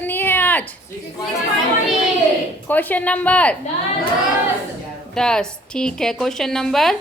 करनी है आज? Question number 10। ठीक है, क्वेश्चन नंबर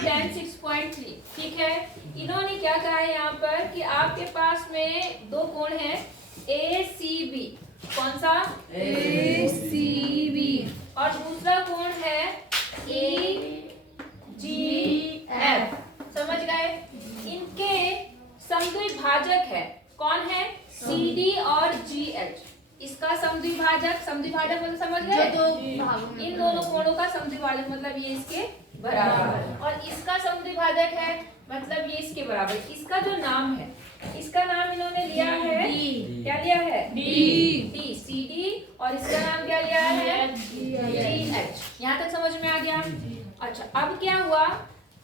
10 6.3। ठीक है, इन्होंने क्या कहा है यहाँ पर कि आपके पास में दो कोण हैं ACB। कौन सा? ACB। और दूसरा कोण है EGF। समझ गए? इनके समद्विभाजक है। कौन है? CD और GH। इसका समद्विभाजक मतलब समझ गए? इन दोनों कोणों का समद्विभाजक मतलब ये इसके बराबर, और इसका समद्विभाजक है मतलब ये इसके बराबर। इसका जो नाम है, इसका नाम इन्होंने लिया है क्या लिया है? D CD। और इसका नाम क्या लिया है? GH। यहाँ तक समझ में आ गया? अच्छा, अब क्या हुआ,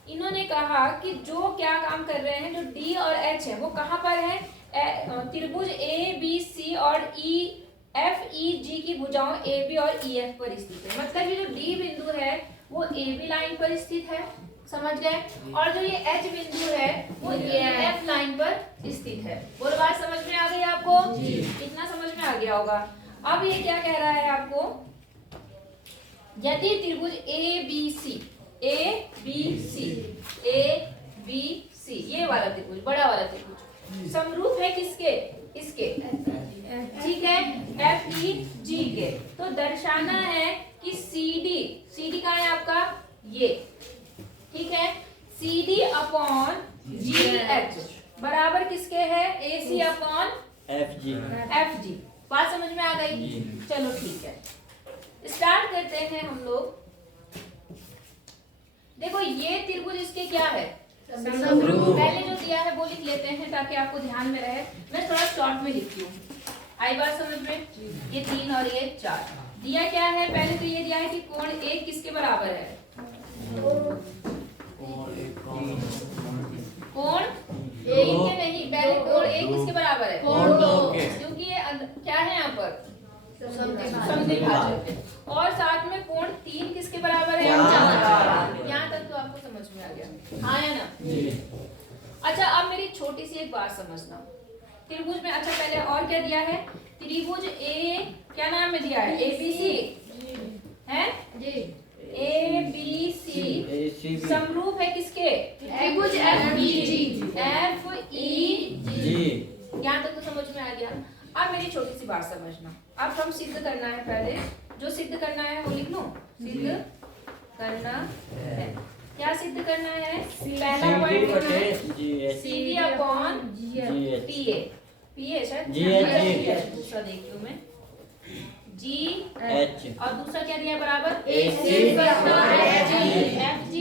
इन्होंने कहा कि जो क्या काम कर रहे हैं, जो D और H है वो कहाँ पर है? त्रिभुज ABC और EFEG की भुजाओं AB और EF पर स्थित है। मतलब ये जो D बिंदु है वो AB लाइन पर स्थित है। समझ गए? और जो ये H बिंदु है वो EF लाइन पर स्थित है। बोलो, बात समझ में आ गई आपको? इतना समझ में आ गया होगा। अब ये क्या कह रहा है आपको, यदि त्रिभुज ABC ये वाला त्रिभुज, बड़ा वाला त्रिभुज समरूप है किसके? इसके। ठीक है, FEG के। तो दर्शाना है कि CD का है आपका ये। ठीक है, CD अपॉन GH बराबर किसके है? AC upon FG। बात समझ में आ गई? चलो ठीक है, स्टार्ट करते हैं हम लोग। देखो, ये त्रिभुज इसके क्या है? समरूप। पहले जो दिया है वो लिख लेते हैं ताकि आपको ध्यान में रहे। मैं थोड़ा शॉर्ट में लिखती हूँ। आई बात समझ में? ये 3 और ये 4 दिया क्या है? पहले तो ये दिया है कि कोण A किसके बराबर है? कोण इनके नहीं, पहले कोण A किसके बराबर है? क्योंकि ये क्या है यहाँ पर? समद्विभाजक। और साथ में कोण 3 किसके बराबर है? यहाँ तक तो आपको समझ में आ गया, हाँ या ना? अच्छा, अब मेरी छोटी सी एक बात समझना। त्रिभुज में, अच्छा पहले और क्या दिया है? त्रिभुज A क्या नाम में दिया है? ABC है? ABC समरूप है किसके? त्रिभुज FEG। यहाँ तक तो समझ में आ गया। अब मेरी छोटी सी बात समझना। अब हम सिद्ध करना है, पहले जो सिद्ध करना है वो लिख लो। सिद्ध करना है, क्या सिद्ध करना है? पहला पॉइंट CD अपॉन PA शायद। दूसरा देखियो मैं GH, और दूसरा क्या दिया बराबर? FG।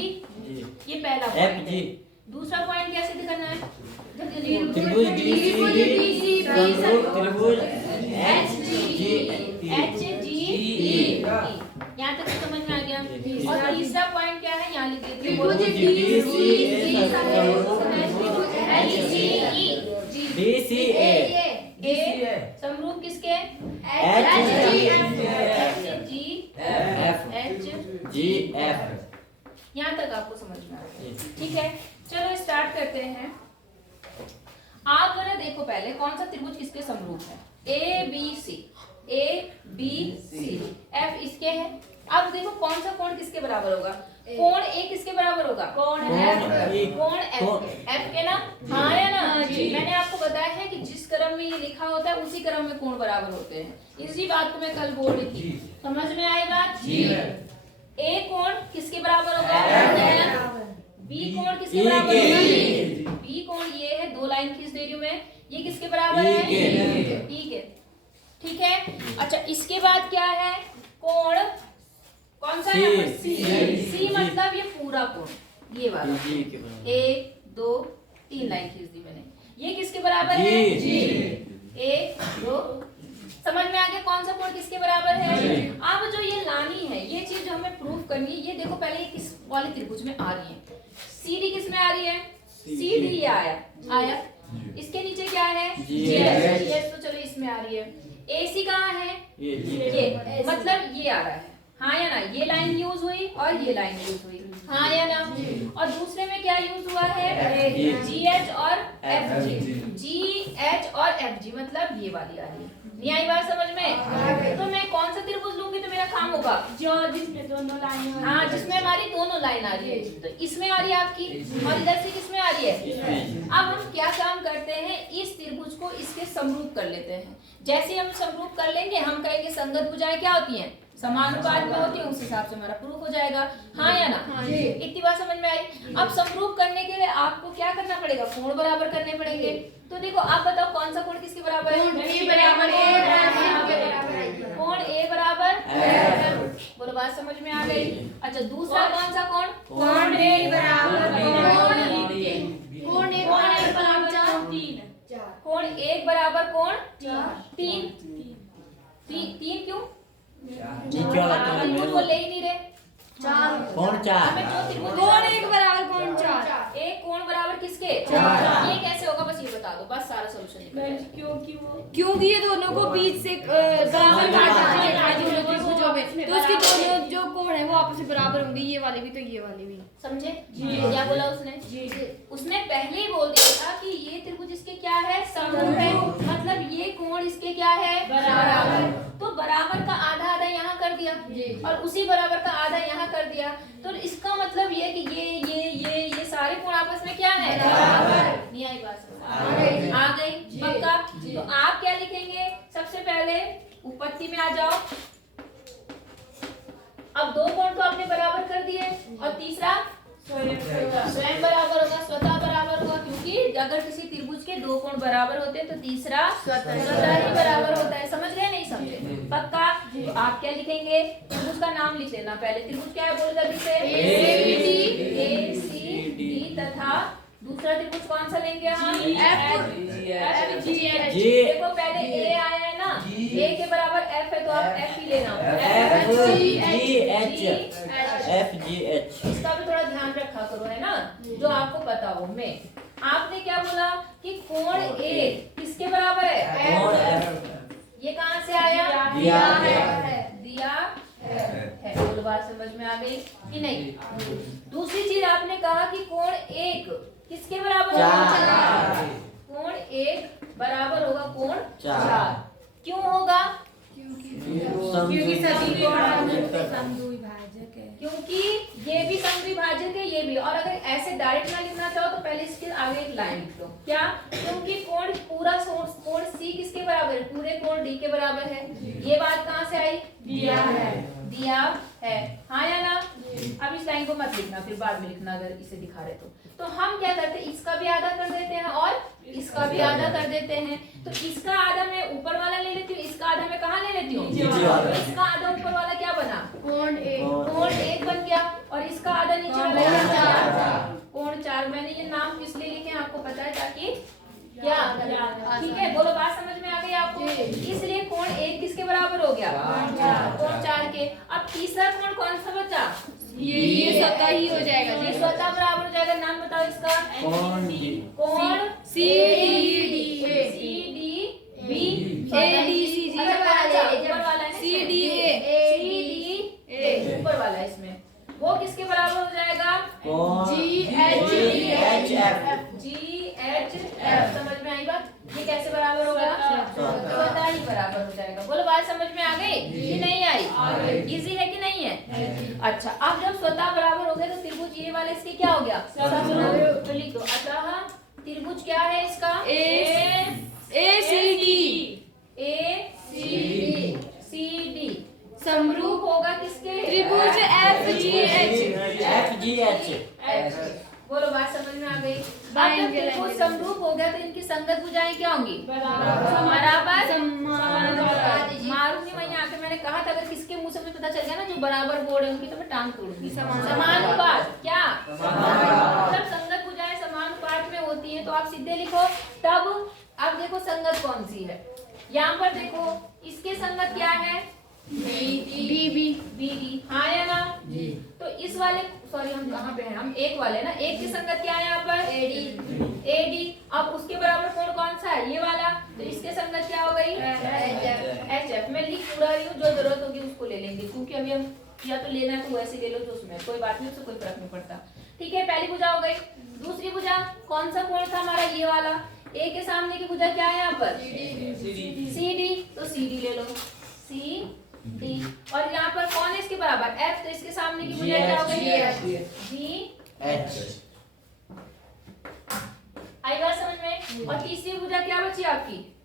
ये पहला पॉइंट है। दूसरा पॉइंट क्या सिद्ध करना है? त्रिभुज HGE। यहाँ तक समझ में आ गया? और तीसरा पॉइंट क्या है? यहाँ लिख देते हैं समरूप किसके? HGF। यहाँ तक आपको समझ में आ गया? ठीक है, चलो स्टार्ट करते हैं। आप जरा देखो पहले कौन सा त्रिभुज किसके समरूप है? ABC F इसके है। अब देखो कौन सा कोण किसके बराबर होगा? कोण A किसके बराबर होगा? कोण F के ना, हाँ या ना? मैंने आपको बताया है कि जिस क्रम में ये लिखा होता है उसी क्रम में कोण बराबर होते हैं। इसी बात को मैं कल बोल रही थी, समझ में आई बात? A कोण किसके बराबर होगा? B कोण किसके बराबर होगा? B कोण ये है, 2 लाइन खींच दे रही हूँ मैं, ये किसके बराबर है? ठीक है। अच्छा, इसके बाद क्या है? कोण कौन सा है? C मतलब ये पूरा कोण, ये वाला। 1 2 3 लाइन खींच दी मैंने। ये किसके बराबर है? 1 2। समझ में आ गया कौन सा कोण किसके बराबर है? अब जो ये लानी है, ये चीज जो हमें प्रूफ करनी है, ये देखो पहले ये किस वाले त्रिभुज में आ रही है? CD किस में आ रही है? CD ये आया। इसके नीचे क्या है? GH। तो चलो इसमें आ रही है। AC कहाँ है? ये मतलब ये आ रहा है, हाँ या ना? ये लाइन यूज हुई और ये लाइन यूज हुई, हाँ या ना? और दूसरे में क्या यूज हुआ है? GH और FG। GH और FG मतलब ये वाली आ रही है। नहीं आई बात समझ में? तो मैं कौन सा त्रिभुज लूंगी तो मेरा काम होगा जो जिसमें दोनों लाइन, हाँ जिसमें हमारी दोनों लाइन आ रही है, तो इसमें आ रही है आपकी और इधर से किसमें आ रही है। अब हम क्या काम करते हैं, इस त्रिभुज को इसके समरूप कर लेते हैं। जैसे हम समरूप कर लेंगे हम कहेंगे संगत भुजाएं क्या होती हैं, समानुपात में होती है, उस हिसाब से हमारा प्रूफ हो जाएगा। हाँ या ना? इतनी बात समझ में आई। अब समरूप करने के लिए आपको क्या करना पड़ेगा, कोण बराबर करने पड़ेंगे। तो देखो आप बताओ कौन सा कोण किसके बराबर है, कोण ए बराबर, बोलो बात समझ में आ गई। अच्छा दूसरा कौन सा कोण, कोण ए बराबर कोण एक बराबर कोण तीन, तीन क्यों, त्रिभुज को ले ही नहीं रहे, कौन चार, हमें जो त्रिभुज कोण एक बराबर कोण चार, एक कोण बराबर किसके, ये कैसे होगा बस ये बता दो, बस सारा सॉल्यूशन निकल जाएगा। क्योंकि ये दोनों को बीच से बराबर काट दिया दोनों त्रिभुजों में, तो उसके दोनों जो कोण है वो आपस में बराबर होंगे, ये वाले भी तो ये वाले भी। समझे क्या बोला उसने, उसने पहले ही बोल दिया था कि ये त्रिभुज इसके क्या है, समरूप है, मतलब ये कोण इसके क्या है, बराबर। तो बराबर का आधा आधा यहाँ कर दिया और उसी बराबर का आधा यहाँ कर दिया, तो इसका मतलब ये कि ये सारे कोण आपस में क्या है, बराबर। नहीं आई बात, आ गई पक्का। तो आप क्या लिखेंगे, सबसे पहले उपपत्ति में आ जाओ। अब दो कोण तो आपने बराबर कर दिए और तीसरा स्वयं बराबर होगा, स्वतः बराबर होगा, क्योंकि अगर किसी त्रिभुज के दो कोण बराबर होते हैं तो तीसरा स्वतः ही बराबर होता है। समझ गए नहीं समझे, पक्का। तो आप क्या लिखेंगे, त्रिभुज का नाम लिख लेना पहले। त्रिभुज क्या है बोल जल्दी से, ACD तथा दूसरा त्रिभुज कौन सा लेंगे हम, FGH। देखो पहले A आया है ना, A के बराबर F है तो आप F ही लेना, FGH। इसका भी थोड़ा ध्यान रखा करो है ना, जो आपको पता हो। मैं आपने क्या बोला कि कोण A किसके बराबर है, ये कहाँ से आया, दिया है। बोलो बात समझ में आ गई कि नहीं। दूसरी चीज आपने कहा कि कोण एक किसके बराबर होगा, कोण एक बराबर होगा कोण चार। क्यों होगा, क्योंकि सभी कोण समद्विभाजक है, क्योंकि ये भी समद्विभाजक है ये भी। और अगर ऐसे डायरेक्ट ना लिखना चाहो तो पहले इसके आगे एक लाइन लिख लो, क्या, क्योंकि कोण पूरा कोण C किसके बराबर है, पूरे कोण D के बराबर है। ये बात कहाँ से आई, दिया है। हाँ या ना। अब इस लाइन को मत लिखना, फिर बाद में लिखना अगर इसे दिखा रहे तो हम क्या करते हैं, इसका भी आधा कर देते हैं और इसका भी आधा कर देते हैं। तो इसका आधा मैं ऊपर वाला ले लेती हूँ, इसका आधा मैं कहाँ ले लेती हूँ, इसका आधा ऊपर वाला क्या बना, कोण एक बन गया, और इसका आधा नीचे वाला कोण चार। मैंने ये नाम किस लिए लिखे हैं आपको पता है, ताकि क्या, ठीक है। बोलो बात समझ में आ गई आपको। इसलिए कोण एक किसके बराबर हो गया, कोण चार के। अब तीसरा कोण कौन सा बचा, ये स्वतः ही हो जाएगा, ये स्वतः बराबर हो जाएगा। नाम बताओ इसका, कोण CDB ऊपर वाला है, इसमें वो किसके बराबर हो जाएगा, GHF। समझ में आई बात, ये कैसे बराबर होगा, स्वतः ही बराबर हो जाएगा। बोलो बात समझ में आ गई कि नहीं आई, इजी है कि नहीं है। अच्छा अब जब स्वतः बराबर हो गए तो त्रिभुज ये वाला इसके क्या हो गया, तो लिख दो। अतः त्रिभुज क्या है इसका, ACD समरूप होगा किसके, त्रिभुज FGH। बोलो बात समझ में आ गई। अब जब त्रिभुज समरूप हो गया तो इनकी संगत भुजाएं क्या होंगी, बराबर। मारूंगी मैं यहाँ पे, मैंने कहा था अगर किसके मुंह से मुझे पता चल गया ना जो बराबर बोर्ड है उनकी तो मैं टांग तोड़ूंगी। समानुपात क्या, जब संगत भुजाएं समानुपात में होती है तो आप सीधे लिखो तब। अब देखो संगत कौन सी है, यहाँ पर देखो इसके संगत क्या है, BD। हाँ या ना, तो इस वाले, सॉरी हम कहाँ पे हैं, हम एक वाले ना, एक की संगत क्या है यहाँ पर, AD। अब उसके बराबर कोण कौन सा है, ये वाला, तो इसके संगत क्या हो गई, HF। मैं लिख पूरा रही हूँ, जो जरूरत होगी उसको ले लेंगे, क्योंकि अभी हम या तो लेना है तो वैसे ले लो, तो उसमें कोई बात नहीं, उससे कोई फर्क नहीं पड़ता। ठीक है, पहली भुजा हो गई। दूसरी भुजा कौन सा कोण था हमारा, ये वाला, ए के सामने की भुजा क्या है यहाँ पर? सी डी, तो सी डी ले लो, सी डी। और यहाँ पर कौन है इसके बराबर? एफ, तो इसके सामने की भुजा क्या हो गई? जी एच। आई बात समझ में? और तीसरी भुजा क्या बची आपकी?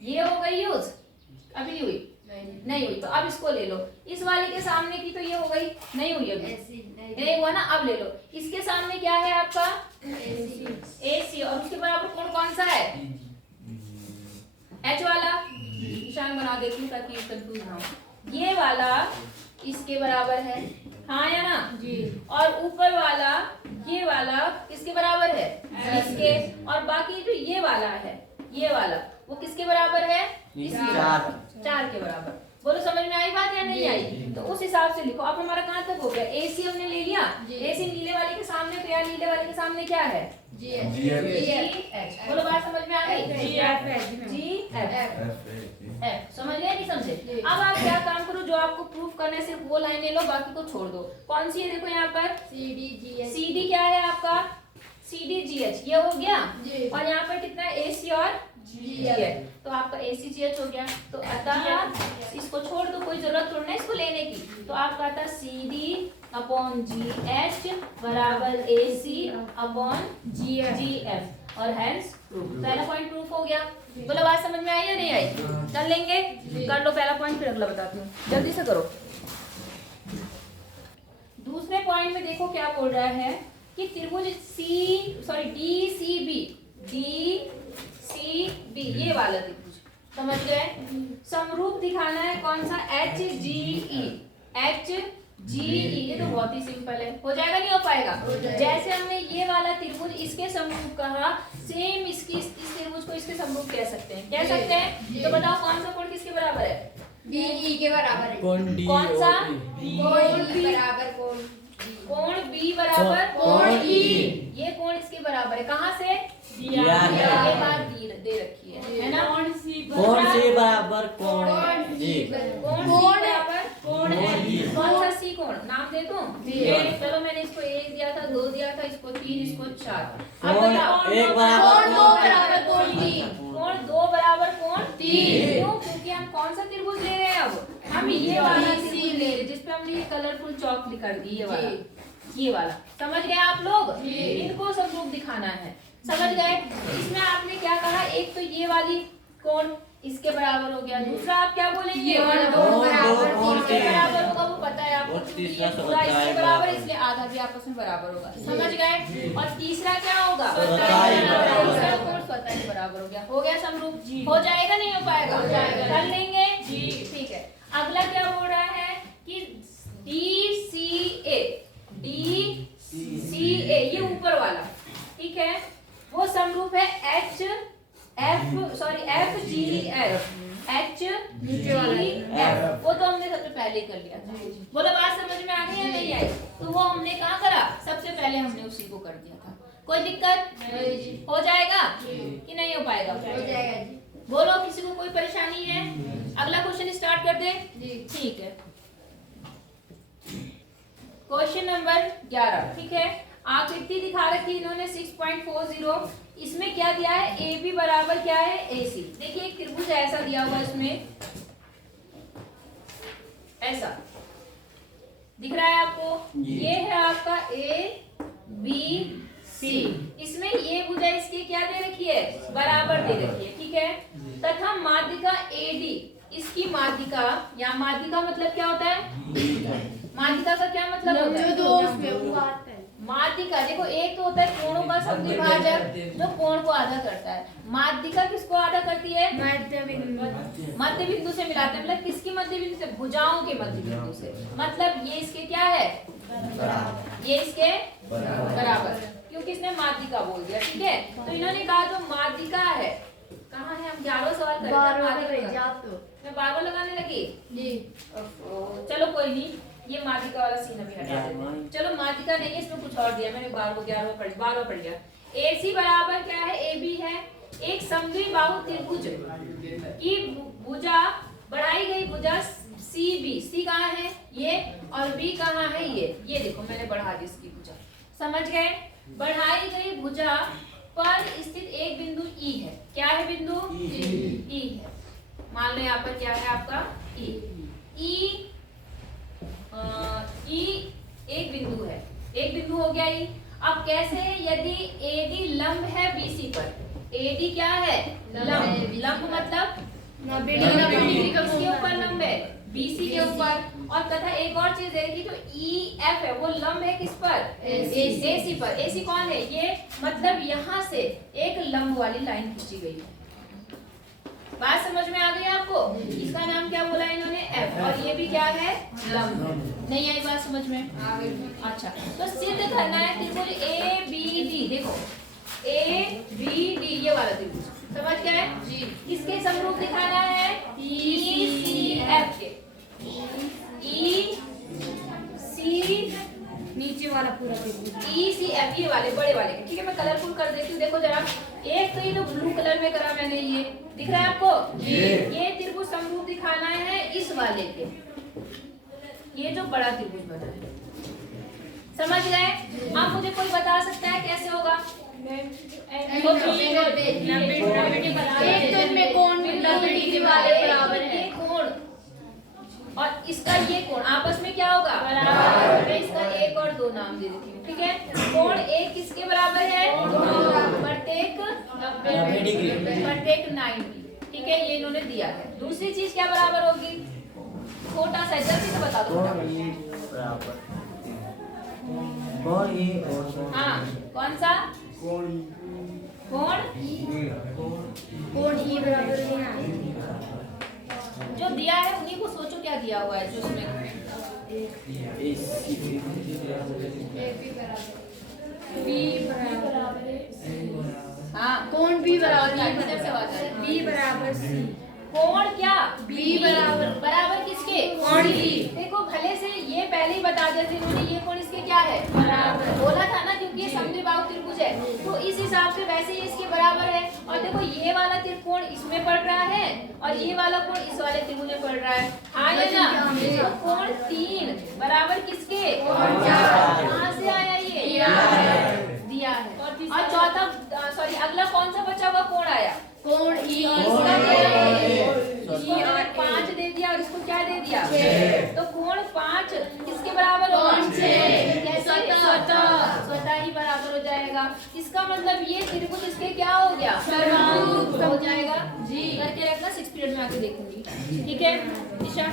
ये हो गई यूज, अभी नहीं हुई, नहीं हुई, तो अब इसको ले लो। इस वाले के सामने की तो ये हो गई, नहीं हुई अभी, नहीं हुआ ना, अब ले लो। इसके सामने क्या है आपका? AC, और उसके बराबर कौन कौन सा है? H वाला, निशान बना देती हूँ ताकि कंफ्यूज ना हो। ये वाला इसके बराबर है, हाँ या ना जी। और ऊपर वाला ये वाला किसके बराबर है? इसके। और बाकी जो ये वाला है, ये वाला, वो किसके बराबर है? चार के बराबर। बोलो समझ में आई बात या नहीं आई? तो उस हिसाब से लिखो। अब हमारा कहाँ तक हो गया? AC हमने ले लिया, AC नीले वाले के सामने, तो यार नीले वाले के सामने क्या है? GH। बोलो बात समझ में आ गई? GF। समझ गए नहीं समझे? अब आप क्या काम करो, जो आपको प्रूफ करना है सिर्फ वो लाइनें लो, बाकी को छोड़ दो। कौन सी है देखो यहाँ पर? CD क्या है आपका? CDGH, ये हो गया। और यहाँ पर कितना है? AC और GH, तो आपका ACGH हो गया। तो अतः इसको छोड़ दो, कोई जरूरत थोड़ी ना इसको लेने की। तो आपका आता CD/GH बराबर AC/GF, और हेंस प्रूफ। पहला पॉइंट प्रूफ हो गया। बोलो बात समझ में आई या नहीं आई? कर लेंगे, कर लो पहला पॉइंट, फिर अगला बताती हूँ, जल्दी से करो। दूसरे पॉइंट में देखो क्या बोल रहा है कि त्रिभुज DCB, ये वाला त्रिभुज, समझ गए? समरूप दिखाना है कौन सा? HGE, ये तो बहुत ही सिंपल है, हो जाएगा नहीं हो पाएगा? जैसे हमने ये वाला त्रिभुज इसके समरूप कहा, सेम इस त्रिभुज को इसके समरूप कह सकते हैं, कह सकते हैं। तो बताओ कौन सा कोण किसके बराबर है? BE के बराबर है। कौन सा? कोण B बराबर कोण E, ये कोण इसके बराबर है। कहाँ से? ये बात दे रखी है ना? कौन सी बराबर कौन जी? कोण बराबर कोण है। कौन सा C कोण? नाम दे दूं? चलो मैंने इसको 1 दिया था, 2 दिया था, इसको 3, इसको 4। अब बताओ एक बराबर कोण 2 बराबर कोण 3। कोण 2 बराबर कोण 3। क्यों? क्योंकि हम कौन सा त्रिभुज ले रहे हैं? अब हम ये वाला त्रिभुज ले रहे हैं, जिसपे हमने ये कलरफुल चौक लिखा दी, ये वाला। समझ गए आप लोग? इनको समरूप दिखाना है, समझ गए? इसमें आपने क्या कहा? एक तो ये वाली कोण इसके बराबर हो गया, दूसरा आप क्या बोलेंगे? कोण के बराबर होगा, वो पता है आपको, पूरा इसके बराबर, इसलिए आधा भी आपस में बराबर होगा। समझ गए? और तीसरा क्या होगा? तीसरा कोण स्वतः ही बराबर हो गया। हो गया समरूप? हो जाएगा नहीं हो पाएगा? कर लेंगे, ठीक है। अगला क्या बोल रहा है कि DCA, ये ऊपर वाला, ठीक है, वो समरूप है FGF, वो तो हमने सबसे पहले कर लिया था। बोलो बात समझ में आ गई या नहीं आई? तो वो हमने कहाँ करा? सबसे पहले हमने उसी को कर दिया था। कोई दिक्कत? हो जाएगा कि नहीं हो पाएगा? हो जाएगा जी। बोलो किसी को कोई परेशानी है? अगला क्वेश्चन स्टार्ट कर दे? ठीक है। क्वेश्चन नंबर 11, ठीक है। आकृति दिखा रखी इन्होंने 6.40, इसमें क्या दिया है? AB बराबर क्या है? AC। देखिए एक त्रिभुज ऐसा दिया हुआ, इसमें ऐसा दिख रहा है आपको, ये है आपका ABC। इसमें ये भुजा इसकी क्या दे रखी है? बराबर दे रखी है, ठीक है। तथा माध्यिका AD, इसकी माध्यिका, या माध्यिका मतलब क्या होता है? माध्यिका का क्या मतलब होता है? जो उसमें वो आता है माध्यिका। देखो एक तो होता है कोणों का समद्विभाजक, जो कोण को आधा करता है। माध्यिका किसको आधा करती है? मध्य बिंदु से मिलाते हैं, मतलब किसकी मध्य बिंदु से? भुजाओं के मध्य बिंदु से। मतलब ये इसके क्या है? ये इसके बराबर, क्योंकि इसने माध्यिका बोल दिया, ठीक है। तो इन्होंने कहा जो माध्यिका है, कहाँ है? हम 11 सवाल कर रहे हैं, मैं बार लगाने लगी जी। चलो कोई नहीं, ये माध्यिका वाला सीन अभी हटा देते हैं। चलो माध्यिका नहीं है, इसमें कुछ और दिया, मैंने 12 पढ़ लिया। AC बराबर क्या है? AB है। एक समद्विबाहु त्रिभुज की भुजा, बढ़ाई गई भुजा CB, C कहाँ है? ये, और B कहाँ है? ये देखो मैंने बढ़ा दी इसकी भुजा, समझ गए? बढ़ाई गई भुजा पर स्थित एक बिंदु ई है। क्या है बिंदु? ई है। मान लो यहाँ पर क्या है आपका ई। ई एक बिंदु है, एक बिंदु हो गया ई। अब कैसे? यदि AD लंब है BC पर। AD क्या है? लंब। लंब मतलब 90 डिग्री का किसके ऊपर लंब है? BC के ऊपर। और तथा एक और चीज है कि जो EF है वो लंब है किस पर? AC पर। AC कौन है? ये मतलब यहाँ से एक लंब वाली लाइन खींची गई है। बात समझ में आ गई आपको? इसका नाम क्या बोला इन्होंने? F। और ये भी क्या है? लंब। नहीं आई बात समझ में? अच्छा, तो सिद्ध करना है त्रिभुज ABD। देखो ABD ये वाला त्रिभुज समझ गए? जी। किसके समरूप दिखाना है? ECF के। EC नीचे वाला पूरा ECF ये वाले बड़े वाले के। ठीक है, मैं कलरफुल कर देती हूँ। देखो जरा, एक तो ये जो ब्लू कलर में करा मैंने, ये दिख रहा है आपको? ये त्रिभुज समरूप दिखाना है इस वाले के। ये जो बड़ा त्रिभुज बना है, समझ गए? आप मुझे कोई बता सकता है कैसे होगा? एक तो इनमें कोण 90 डिग्री वाले बराबर है। ये कोण और इसका ये कोण आपस में क्या होगा? बराबर। मैं इसका 1 और 2 नाम दे देती हूँ। ठीक है, कोण 1 किसके बराबर है? प्रत्येक 90। ठीक है, ये इन्होंने दिया है। दूसरी चीज क्या बराबर होगी? छोटा सा जल्दी से बता दो। हाँ, कौन सा? कोण कोण ई बराबर है। जो दिया है उन्हीं को सोचो क्या दिया हुआ है जो उसमें। हाँ, कोण बी बराबर किधर से आवाज आ रही है? बी बराबर सी। कोण क्या? बी बराबर। बराबर किसके? कोण ई। देखो भले से ये पहले ही बता दिया था इन्होंने, ये कोण इसके क्या है? बराबर। बोला था ना, क्योंकि ये समद्विबाहु त्रिभुज है तो इस हिसाब से वैसे ही इसके बराबर है। और देखो ये वाला त्रिकोण इसमें पड़ रहा है और ये वाला कोण इस वाले त्रिभुज में पड़ रहा है। हाँ या ना? तो कोण 3 बराबर किसके? कहाँ से आया ये? दिया है। और चौथा सॉरी अगला कौन सा बचा हुआ कोण आया? कोण ई। इसका इसको 5 दे दिया और इसको क्या दे दिया? 6। तो कोण 5 किसके बराबर होगा? कोण 6। कैसे? स्वतः ही बराबर हो जाएगा। इसका मतलब ये त्रिभुज इसके क्या हो गया? समरूप हो जाएगा। जी, करके रखना, 6th पीरियड में आके देखूंगी। ठीक है निशा?